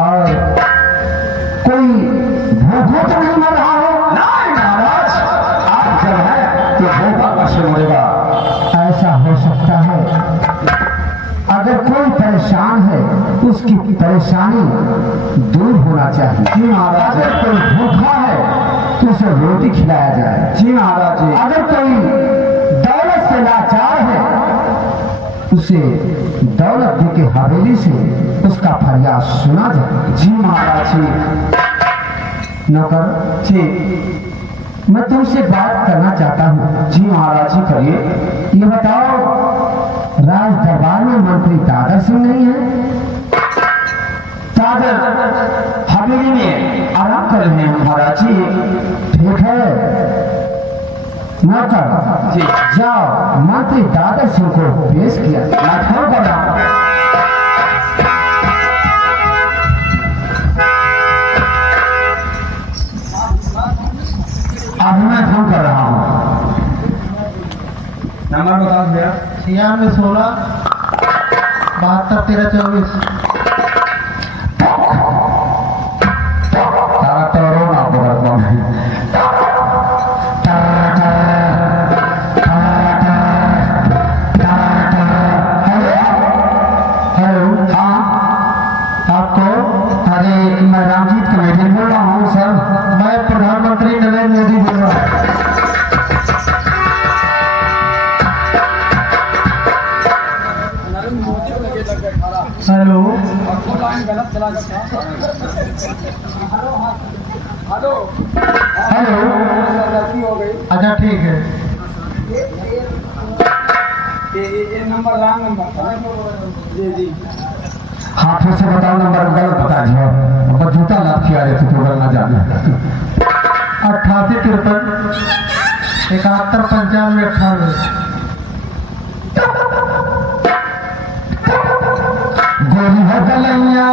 और कोई भूखों तो नहीं मर रहा हो? नहीं महाराज, आप जब है तो भूखा कैसे मरेगा? ऐसा हो सकता है, अगर कोई परेशान है उसकी परेशानी दूर होना चाहिए। जी महाराज। अगर कोई भूखा है तो उसे रोटी खिलाया जाए। जी महाराज जी। अगर कोई दौलत से लाचार है उसे दौलत दे के हवेली से उसका फरियाद सुना जाए। जी महाराज जी। नौकर जी मैं तुमसे बात करना चाहता हूँ। जी महाराज जी करिए। ये बताओ, राज दरबार में मंत्री दादर सिंह नहीं है? दादर हवेली में आराम कर रहे हैं महाराज जी। ठीक है नौकर जी। जाओ मंत्री दादर सिंह को पेश किया। मैं फोन कर रहा हूँ। अब मैं फोन कर रहा हूँ। नंबर बता भैया। 96 16 72 13 24। तारा तो रोना पड़ता है। हेलो, हाँ आपको? अरे मैं रामजीत कमेटी बोल रहा हूँ सर। मैं प्रधानमंत्री नरेंद्र मोदी बोल रहा हूँ। हेलो, हेलो, अच्छा ठीक है। ये नंबर रॉन्ग नंबर था। जी जी। हाथों से बताओ, नंबर गलत बता दिया। अब जूता लाभ किया रहे थे तो ना जाने। 88 53 71 95 98। गोरी हो गलैया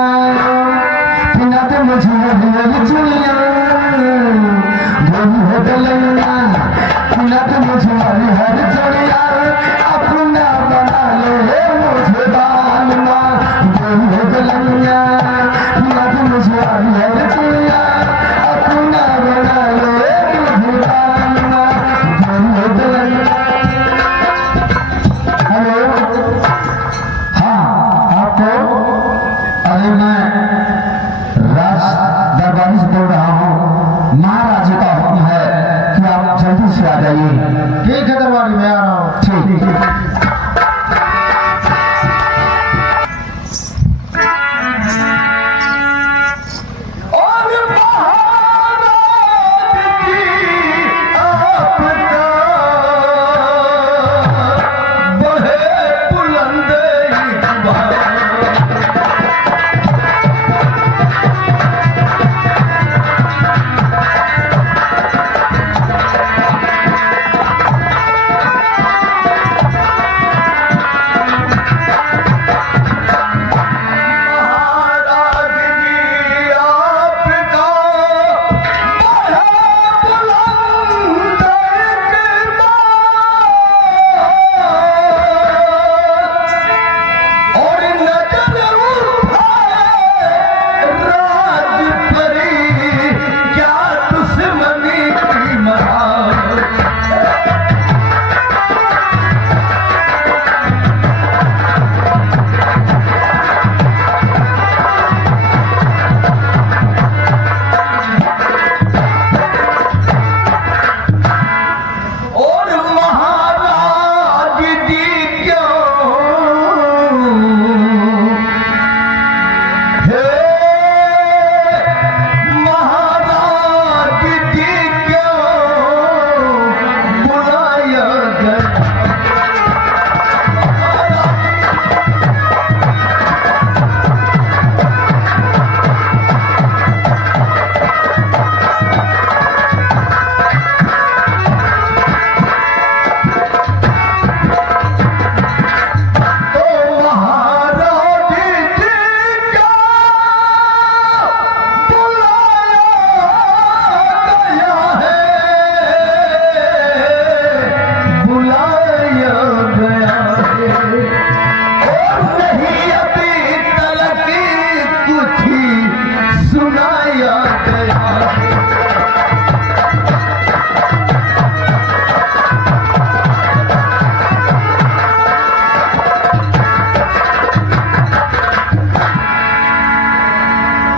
बिना तो मुझे हरियर चुनिया। गोरी हो गलैया बिना तो मुझे हरियर चुनिया। अपना बना ले मुझे बालना। गोरी हो गलैया बिना तो मुझे हरियर चुनिया। अपना बना ले मुझे बालना। गोरी हो गलैया। हेलो, हाँ आपको? अरे मैं राज दरबारी से बोल रहा हूँ। महाराज का हुक्म है कि आप जल्दी से आ जाइए। ठीक है दरबारी, मैं आ रहा हूँ। ठीक।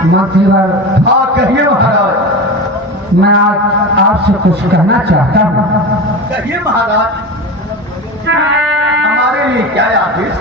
मंत्रीवर, हाँ कहिए महाराज। मैं आज आपसे कुछ कहना चाहता हूँ। कहिए महाराज, हमारे लिए क्या आदेश?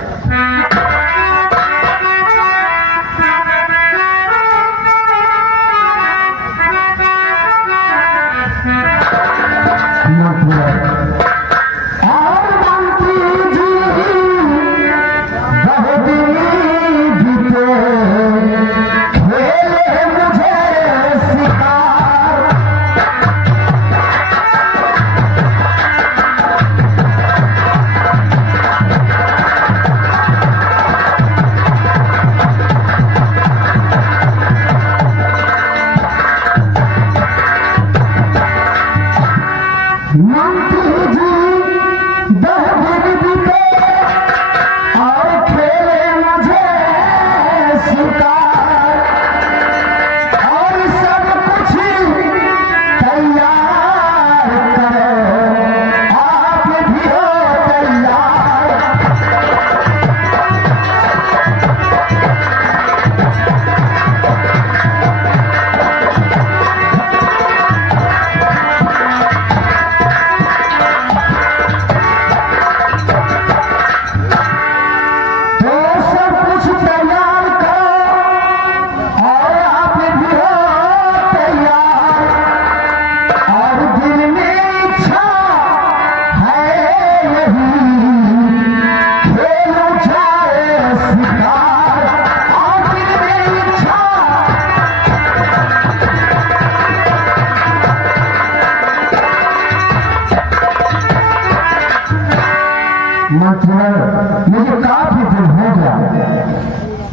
मुझे काफी दिन हो गया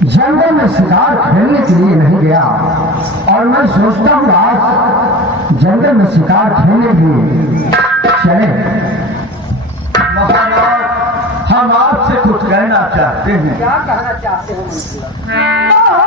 जंगल में शिकार खेलने के लिए नहीं गया, और मैं सोचता हूँ आज जंगल में शिकार खेलने के लिए चले। महाराज, हम आपसे कुछ कहना चाहते हैं। क्या कहना चाहते हो मंत्री?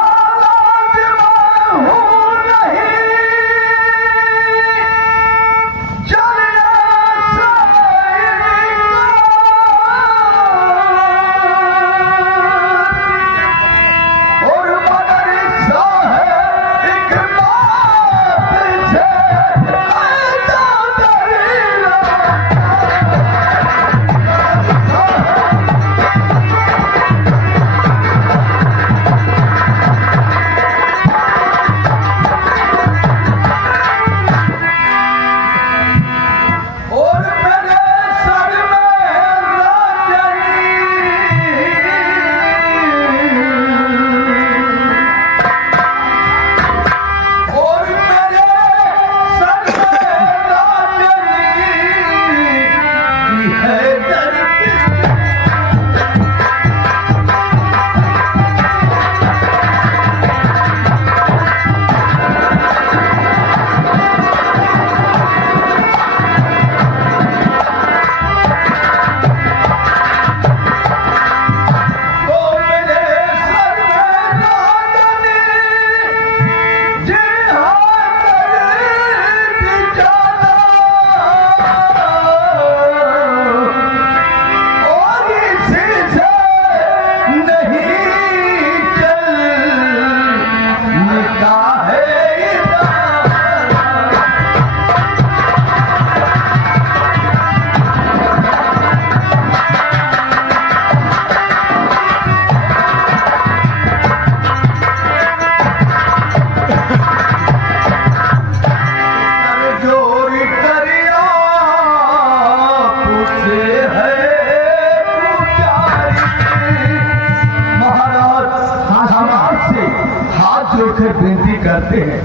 विनती करते हैं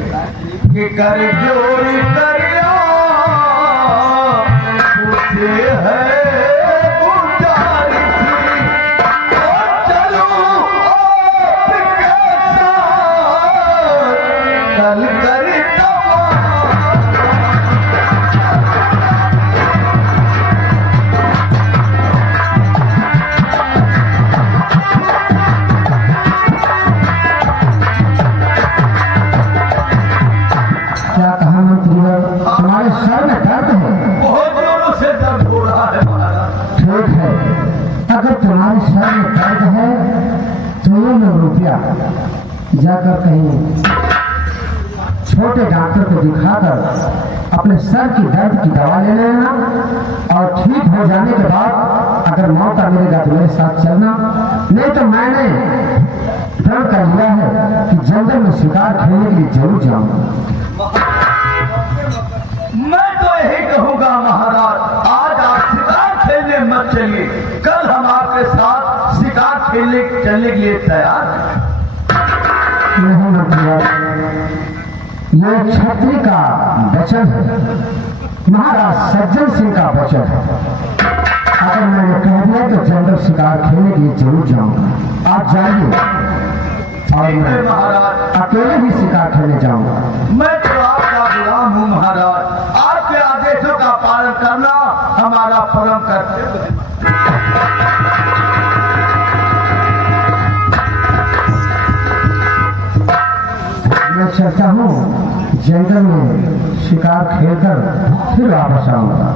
कि कर जोड़ी करिया उसे है गुजारिश, चलो आपके साथ कल करता तुम्हारे सर में दर्द है? बहुत जोरों से दर्द हो रहा है महाराज। ठीक है, अगर तुम्हारे सर में दर्द है तो ये लो रुपया, जाकर कहीं छोटे डॉक्टर को दिखाकर अपने सर की दर्द की दवा ले लेना और ठीक हो जाने के बाद अगर मौका मिलेगा तो मेरे साथ चलना। नहीं तो मैंने दृढ़ कर लिया है कि जंगल में शिकार खेलने के लिए जरूर जाऊंगा। मैं तो यही कहूंगा महाराज, आज आप शिकार खेलने मत चलिए, कल हम आपके साथ शिकार खेलने चलने के लिए तैयार हैं। नहीं मतलब ये छत्री का वचन है, महाराज सज्जन सिंह का वचन है। अगर मैंने कह दिया तो जंगल शिकार खेलने के लिए जरूर जाऊंगा। आप जाइए और मैं महाराज अकेले भी शिकार खेलने जाऊंगा। मैं तो आपका गुलाम हूँ महाराज, आपके आदेशों का पालन करना हमारा परम कर्तव्य है। मैं चलता हूँ जंगल में शिकार खेलकर फिर वापस आऊंगा।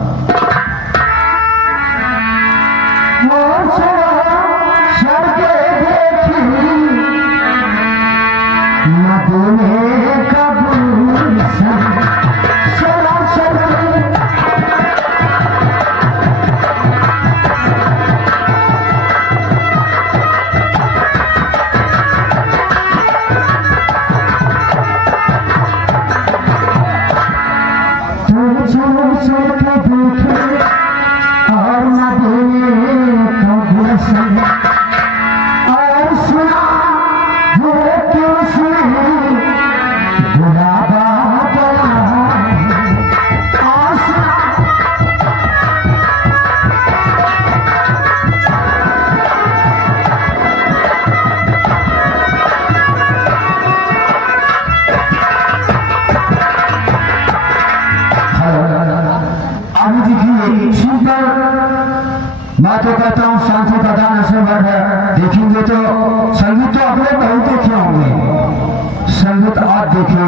मैं तो कहता हूँ शांति प्रधान असर है। देखेंगे तो संगीत तो अपने बहुत देखे होंगे, संगीत आप देखिए।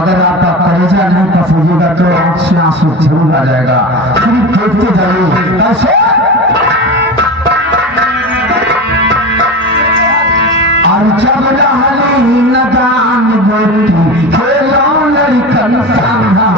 अगर आपका कलेजा नहीं पसूजेगा तो आंख से आंसू जरूर आ जाएगा। सिर्फ देखते जाइए ऐसे। नदान गोटी खेलो लड़कन संघवा।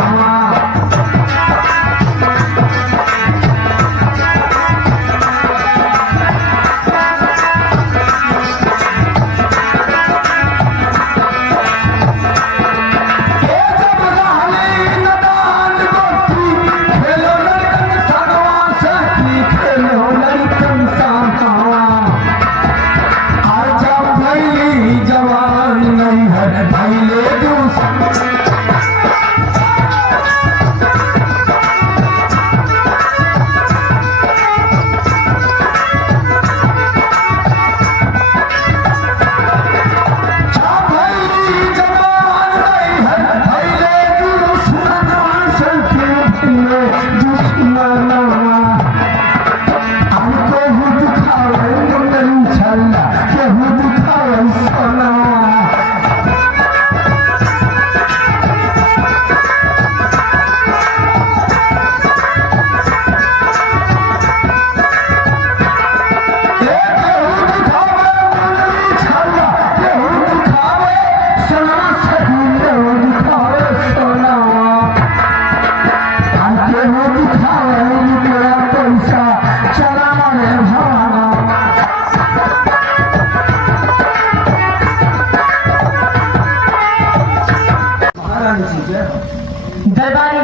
दरबारी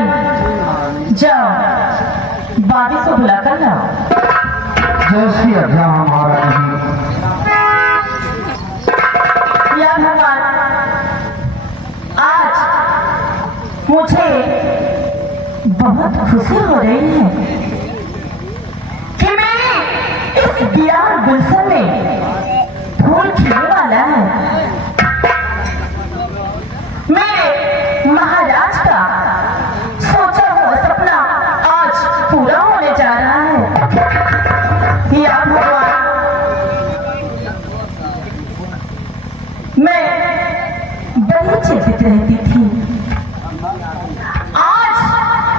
जाओ, बादी को बुला कर लाओ। जैसी आज्ञा महाराज। या भगवान, आज मुझे बहुत खुशी हो रही है कि मेरे इस बियाह गुलशन में फूल खिलने वाला है। मेरे महाराज का सोचा हुआ सपना आज पूरा होने जा रहा है। या भगवान, मैं बड़ी चिंतित रहती थी। आज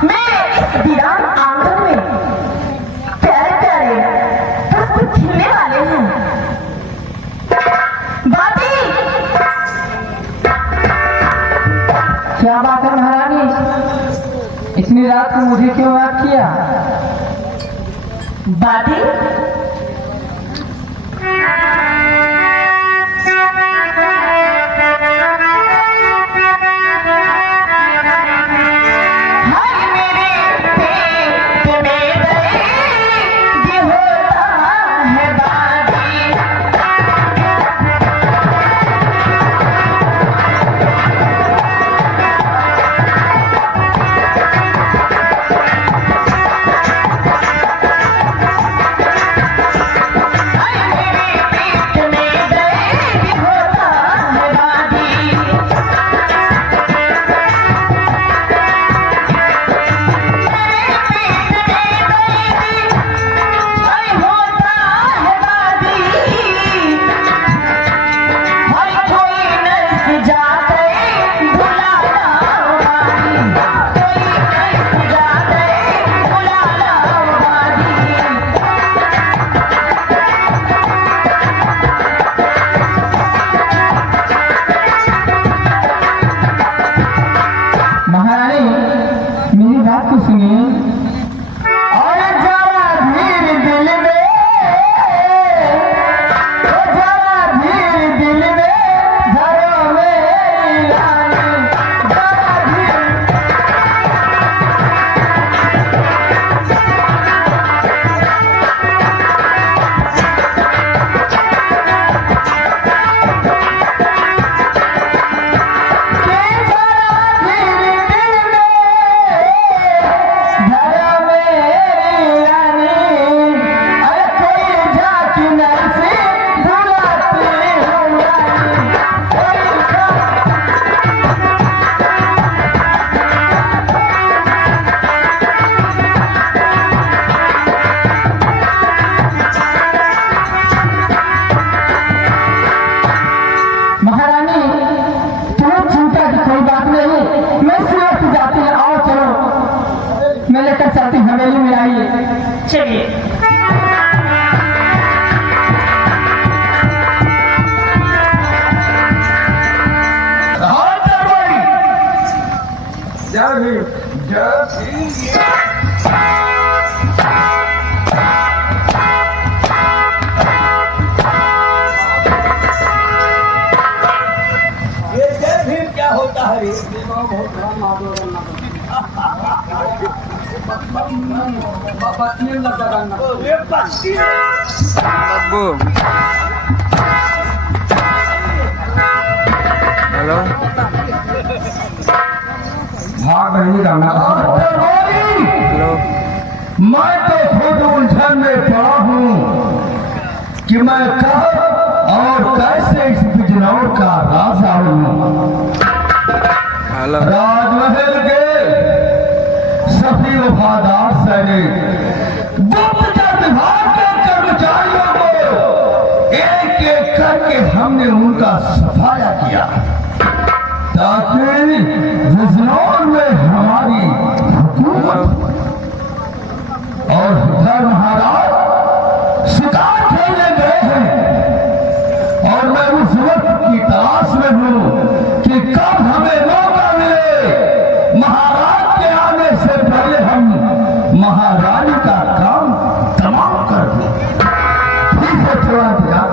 मेरे इस वीरान आंगन में प्यारे प्यारे पुष्प खिलने वाले हैं। बादी, क्या बात है महारानी, इतनी रात को मुझे क्यों याद किया? बाधी हवेली में आइए। चलिए। ये जय भीम क्या होता है? हेलो भाग बहनी करना। हेलो मैं तो खुद उलझन में पड़ा हूँ कि मैं कब और कैसे इस बिजनौर का राजा हूँ। हेलो राजमहल के सभी वफादार सैनिक गुप्तचर विभाग के कर्मचारियों को एक एक करके हमने उनका सफाया किया ताकि बिजनौर में हमारी हुकूमत और इधर महाराज शिकार खेलने गए हैं और मैं उस वक्त की तलाश में हूँ कि कब हमें मौका मिले महाराज के आने से पहले हम महारानी का काम तमाम कर दें। ठीक है थोड़ा ध्यान।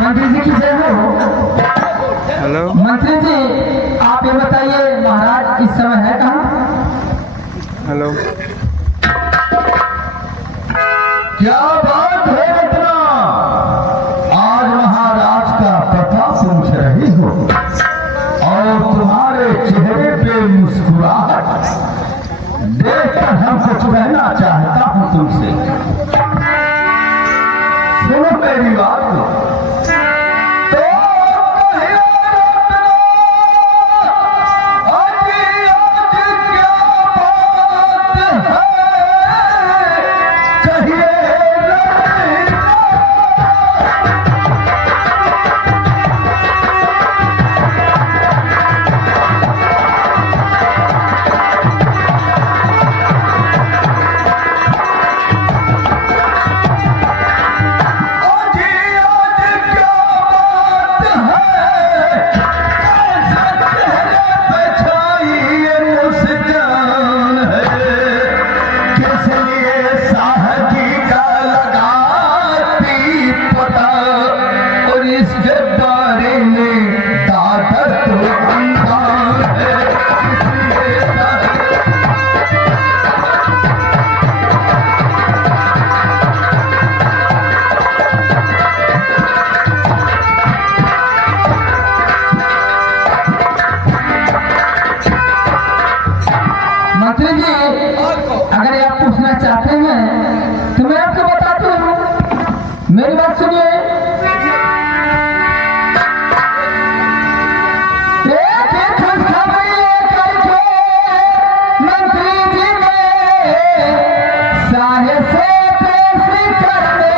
मंत्री जी की जय हो। हेलो मंत्री जी आप ये बताइए महाराज इस समय है कहाँ? हेलो क्या बात है रत्ना, आज महाराज का पता पूछ रही हो और तुम्हारे चेहरे पे मुस्कुराहट देखकर हम कुछ कहना चाहता हूँ तुमसे। सुनो मेरी बात तो पूछना चाहते हैं तो मैं आपको बताती हूँ। मेरी बात सुनिए। एक खुशखबरी लेकर के मंत्री जी ने साहे से पेश करने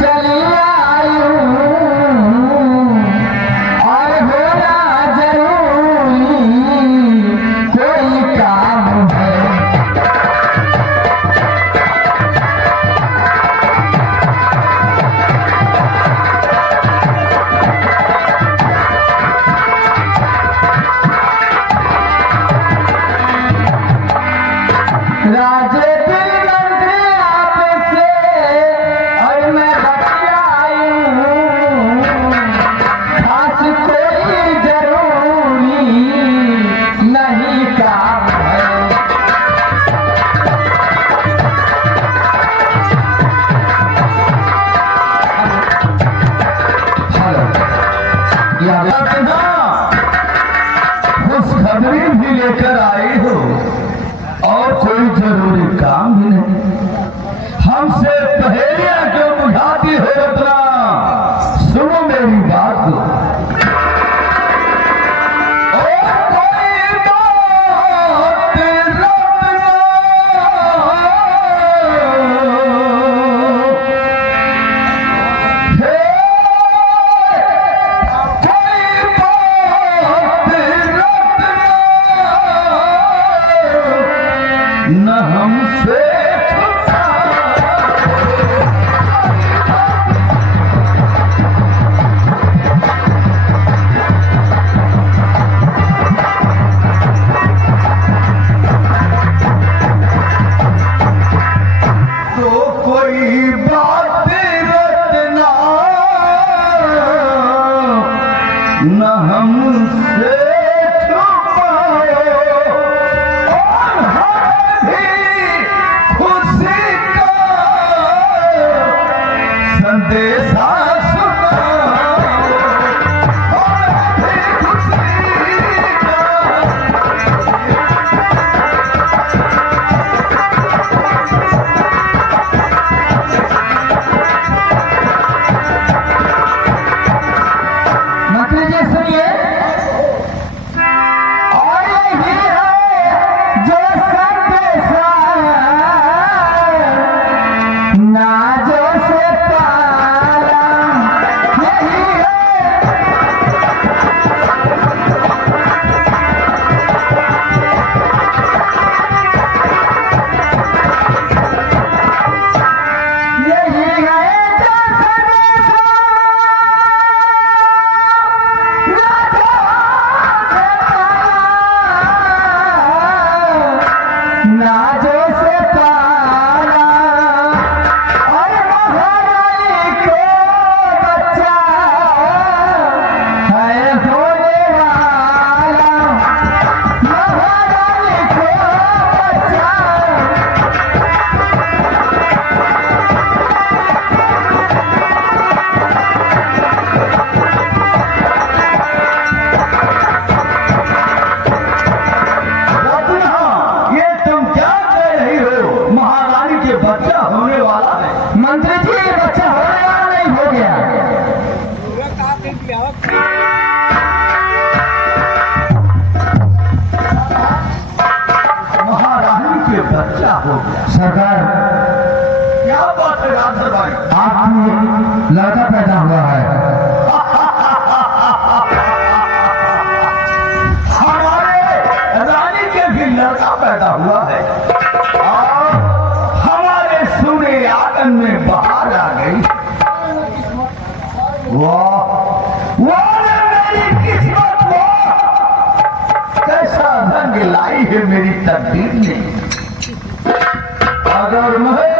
चली आई हूँ और होना जरूरी कोई काम है। राजे दिल मंत्री आपसे और मैं बतियाई हूँ, खास कोई जरूरी नहीं काम है। खुशखबरी भी लेकर आई हो और कोई जरूरी काम भी नहीं। हमसे पहेलियां क्यों बुझाती हो रत्ना? सुनो मेरी बात को। और कोई बात रत्ना, हे, कोई बात रत्ना न हमसे छुपा। तो कोई बात रटना न हमसे छुपाओ और हमें भी खुशी का संदेशा सुनाओ। हमें भी खुशी का मंत्री जी सुनिए। और यही है जो संदेशा ना जो से पाला, यही है जो संदेशा ना जो से पाला और महारानी को बच्चा है होने वाला। महारानी को बच्चा रत्ना, ये तुम क्या कह रही हो? महारानी के बच्चा होने वाला है। मंत्री जी ये बच्चा होने वाला नहीं, हो गया। महारानी के बच्चा हो गया। सरकार क्या बात है राधर भाई? आपको लड़का पैदा हुआ है। हमारे रानी के भी लड़का पैदा हुआ है और हमारे सूर्य आंगन में बाहर आ गई। वाह वाह रे मेरी किस्मत, वाह कैसा रंग लाई है मेरी तकदीर ने। अगर मैं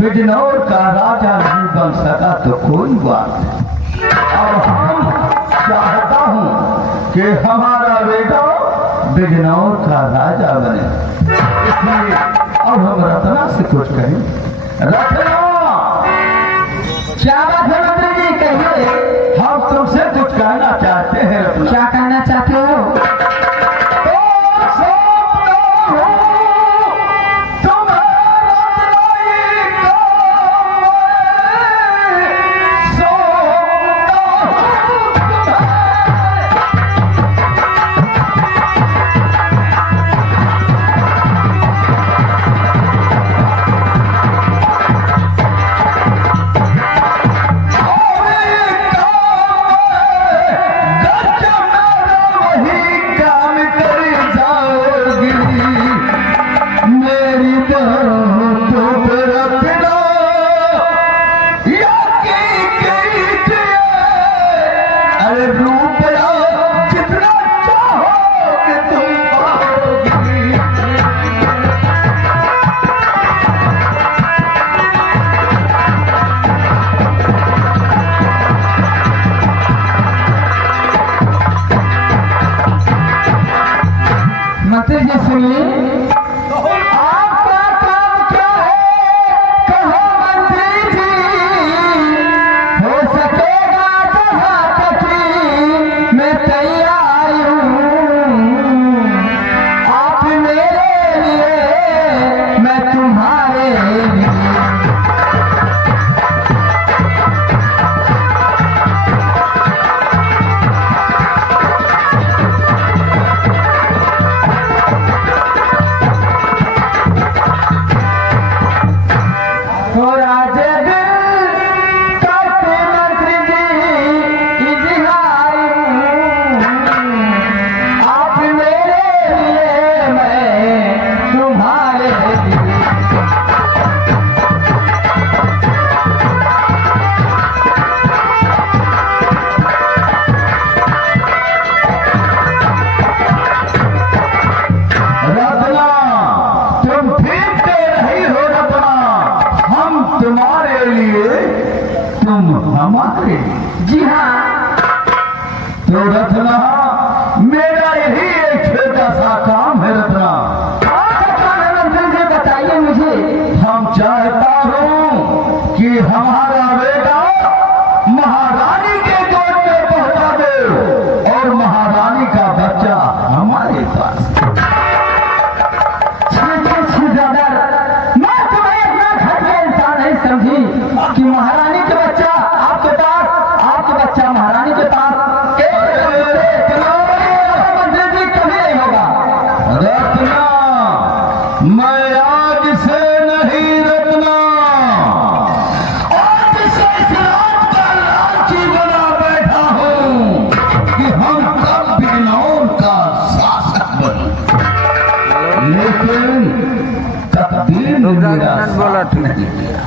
बिजनौर का राजा नहीं बन सका तो कोई बात नहीं। अब हम चाहता हूँ कि हमारा बेटा बिजनौर का राजा बने, इसलिए अब हम रत्ना से कुछ कहें। रत्ना, क्या बात है मंत्री जी, कहिए। हम तुमसे कुछ कहना चाहते हैं रत्ना। क्या कहना चाहते हो? तो अरे रुपया जितना चाहोगे तुम पाओगी। मंत्री जी सुनिए, आपका काम क्या है कहो मंत्री जी, हो सकेगा जहाँ तक मैं तैयार हूँ, आप मेरे लिए मैं तुम्हारे लिए। और आज दिल करते मंत्री जी इजहार हूँ, आप मेरे लिए मैं तुम्हारे लिए। रत्ना, तुम ठीक कह रही हो रत्ना, हम तुम्हारे लिए, तुम हमारे। जी हाँ, तो रत्ना, मेरा यही एक छोटा सा काम है रत्ना। आपका काम है मंत्री जी, बताइए मुझे। हम चाहता हूँ कि हमारा बेटा महारानी के कोर्ट में पहुंचा दे और महारानी का बच्चा हमारे पास। दादा, मैं तुम्हें इतना घटिया इंसान नहीं समझी कि महारानी के बच्चा आपके पास, आपके बच्चा महारानी के पास। मंत्री जी कभी नहीं होगा। रत्ना, मैं आज से नहीं रत्ना, आज से इस रात का लालची बना बैठा हूँ कि हम कब बिजनौर का शासक बने। लेकिन तकदीर ने मेरा बोला साथ नहीं दिया।